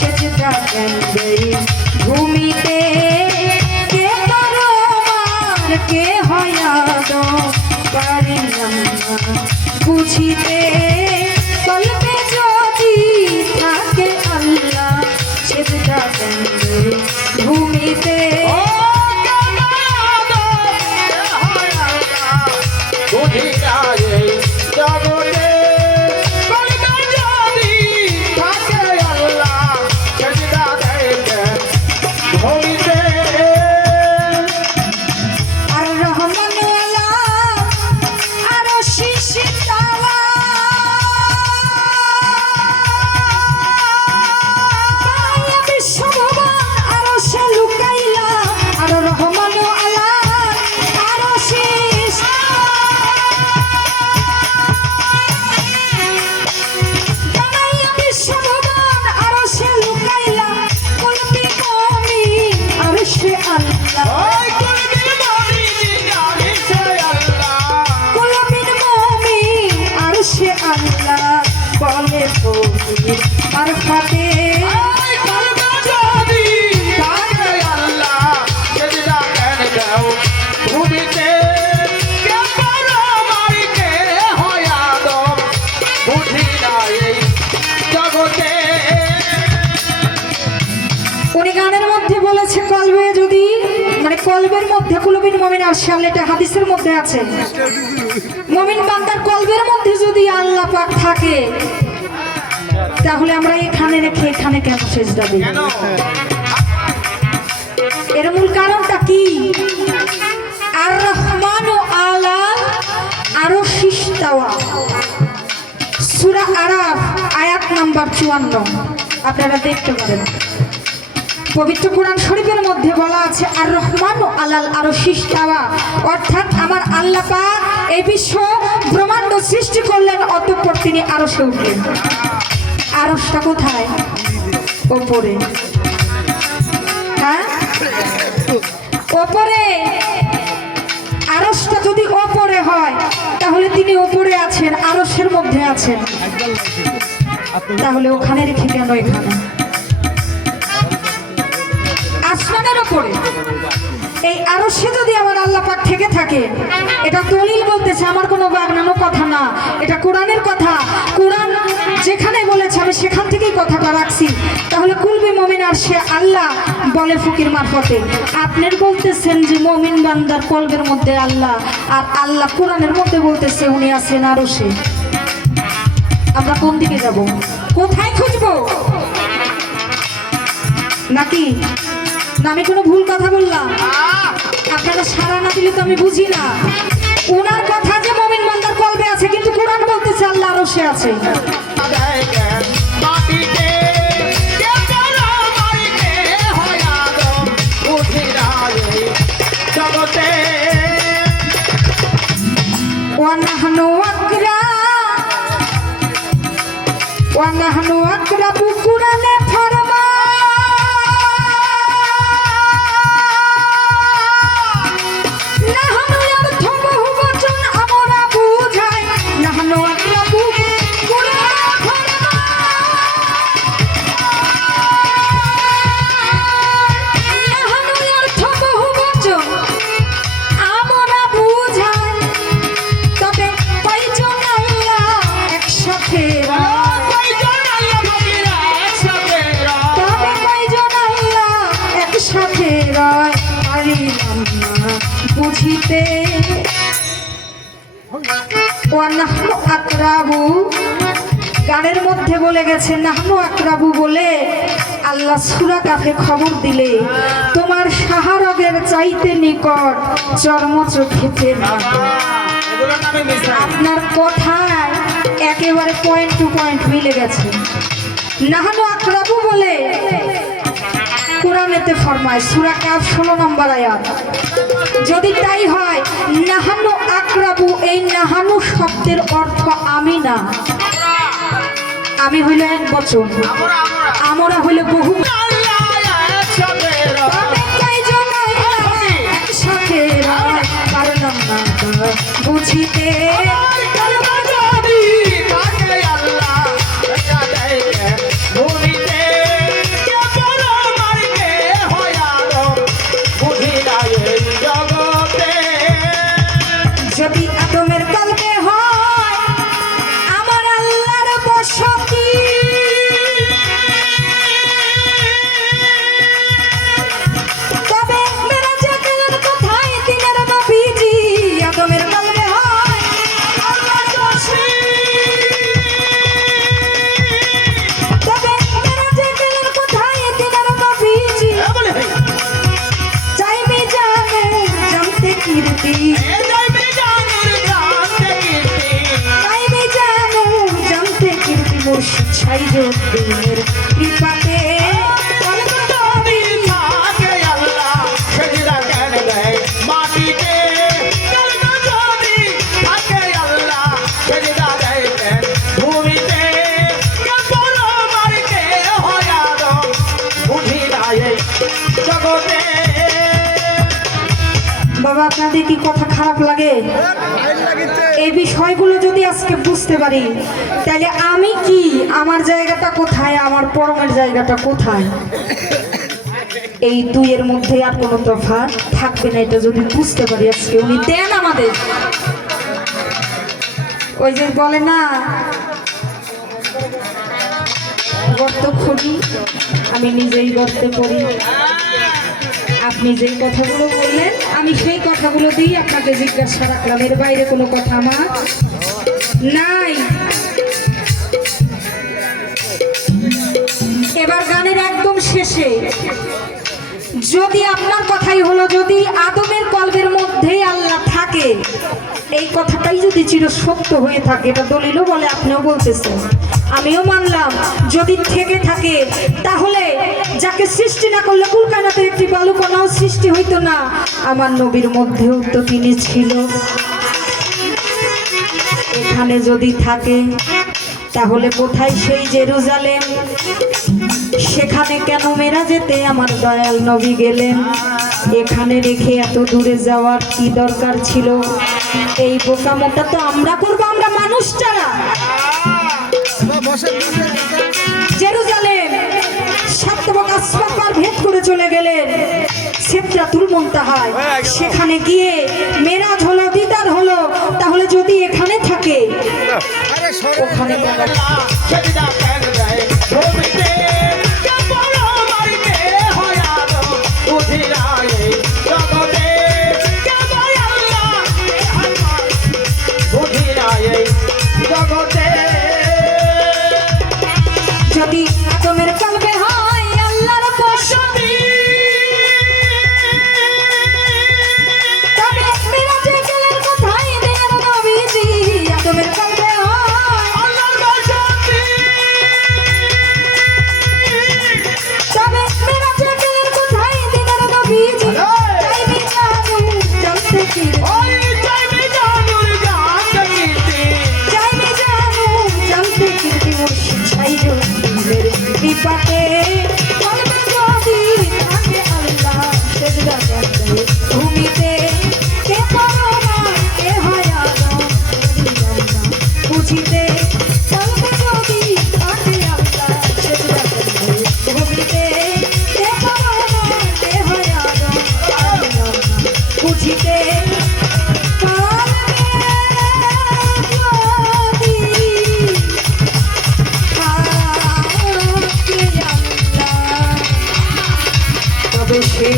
সেজদা কেন্দ্রে ভূমিতে কে পরমার কে হয় আদম পারিলাম না বুঝিতে কল্পে যদি থাকে আল্লাহ সেজদা কেন্দ্রে ভূমিতে আর ফাতে উনি গানের মধ্যে বলেছে কলবে যদি মানে কলবের মধ্যে কুলুবিন মুমিন আর শালেটা হাদিসের মধ্যে আছে মুমিন বান্দার কলবের মধ্যে যদি আল্লাহ পাক থাকে তাহলে আমরা এখানে রেখে এখানে কেন সেজদা দিই এর মূল কারণটা কি আর রহমান ও আলাল আরশিস ইস্তাওয়া সূরা আরাফ আয়াত নাম্বার 54 আপনারা দেখতে পারেন পবিত্র কোরআন শরীফের মধ্যে বলা আছে আর রহমান ও আলাল আরশিস ইস্তাওয়া অর্থাৎ আমার আল্লাহ পাক এই বিশ্ব ব্রহ্মাণ্ড সৃষ্টি করলেন অতঃপর তিনি আরশে উঠলেন আরশটা কোথায় উপরে হ্যাঁ উপরে আরশটা যদি উপরে হয় তাহলে তিনি উপরে আছেন আরশের মধ্যে আছেন তাহলে ওখানে রেখে কেন এখানে আসমানের উপরে এই আরশে যদি আমার আল্লাহ পাক থেকে থাকে এটা দলিল বলতেছে আমার কোনো বাগনানো কথা না এটা কোরআনের কথা কোরআন যেখানে বলেছে আমি সেখান থেকেই কথাটা রাখছি তাহলে কুলবি মুমিন আর সে আল্লাহ বলে ফকির মারফতে আপনার বলতেছেন যে মুমিন বান্দার কলবের মধ্যে আল্লাহ আর আল্লাহ কোরআনের মধ্যে বলতেছে উনি আছেন আরশে আমরা কোন দিকে যাব কোথায় খুঁজবো নাকি না আমি কোনো ভুল কথা বললাম আপনারা সারা না দিলে তো আমি বুঝি না ওনার কথা যে মুমিন বান্দার কলবে আছে কিন্তু কোরআন বলতেছে আল্লাহ আরশে আছে ونحن أقرب قرآن فرما نحن يرتبه بچن আমরা বুঝাই نحن أقرب قرآن فرما نحن يرتبه بچن আমরা বুঝাই তবে কয়জন আল্লাহ একসাথে বুঝিতে ওয়ানাহনু আকরাবু গানের মধ্যে বলে গেছে নাহনু আকরাবু বলে আল্লাহ সূরা কাফে খবর দিলে তোমার সাহারগের চাইতে নিকট চর্ম চোখেতে আপনার কথায় একেবারে পয়েন্ট টু পয়েন্ট মিলে গেছে নাহনু আকরাবু বলে কোরআনেতে ফরমায় সূরা কাফ 16 নম্বর আয়াত যদি তাই হয় নাহানু আকরাবু এই নাহানু শব্দের অর্থ আমি না আমি হইল এক বচন আমরা হইল বহু বুঝিতে বাবা আপনাদের কি কথা খারাপ লাগে? এই বিষয়গুলো যদি আজকে বুঝতে পারি তাহলে আমি কি, আমার জায়গাটা কোথায়, আমার পরমের জায়গাটা কোথায়, এই দুইয়ের মধ্যে আর কোনো তফাৎ থাকবে না। এটা যদি বুঝতে পারি আজকে উনি দেন আমাদের। ওই যে বলে না গর্ত খুঁড়ি, আমি নিজেই গর্তে পড়ি। আপনি যেই কথাগুলো বললেন আমি সেই কথাগুলো দিয়ে আপনাকে জিজ্ঞাসা রাখলাম, এর বাইরে কোনো কথা আমার নাই। এবার গানের একদম শেষে যদি আপনার কথাই হলো, যদি আদমের কলবের মধ্যেই আল্লাহ থাকে, এই কথাটাই যদি চির সত্য হয়ে থাকে, এটা দলিলও বলে আপনিও বলতেছেন, আমিও মানলাম, যদি থেকে থাকে তাহলে যাকে সৃষ্টি না করলে কুল কায়নাতের একটি বালুকণাও সৃষ্টি হইতো না। আমার নবীর মধ্যেও তো তিনি ছিল। এখানে যদি থাকে তাহলে কোথায় সেই জেরুজালেম? সেখানে কেন মেরা যেতে আমার দয়াল নবী গেলেন? এখানে রেখে এত দূরে যাওয়ার কি দরকার ছিল? এই বোকামোটা তো আমরা করবো, আমরা মানুষ ছাড়া। জেরুজালেম সাতবক আসমান পার ভেদ করে চলে গেলেন সিদরাতুল মুনতাহায়। সেখানে গিয়ে মেরাজ হলো, দিদার হলো। তাহলে যদি এখানে থাকে ওখানে যদি আদমের কলবে হয় আল্লাহর পছন্দি, তবে মিরাজে গেলেন কোথায় দিনের নবীজি? আদমের কলবে হয় আল্লাহর পছন্দি, তবে মিরাজে গেলেন কোথায় দিনের নবীজি? চাইবি জানু জানতে কি, চাইবি জানু জানতে কি মুর্শিদ চাইজো বিপাকে কলবে যদি থাকে আল্লাহ সেজদা করতে ভূমিতে কে পারো না কে হয় আদম বুঝিতে। কলবে যদি থাকে আল্লাহ সেজদা করতে ভূমিতে কে পারো না কে হয় আদম বুঝিতে। তবে সে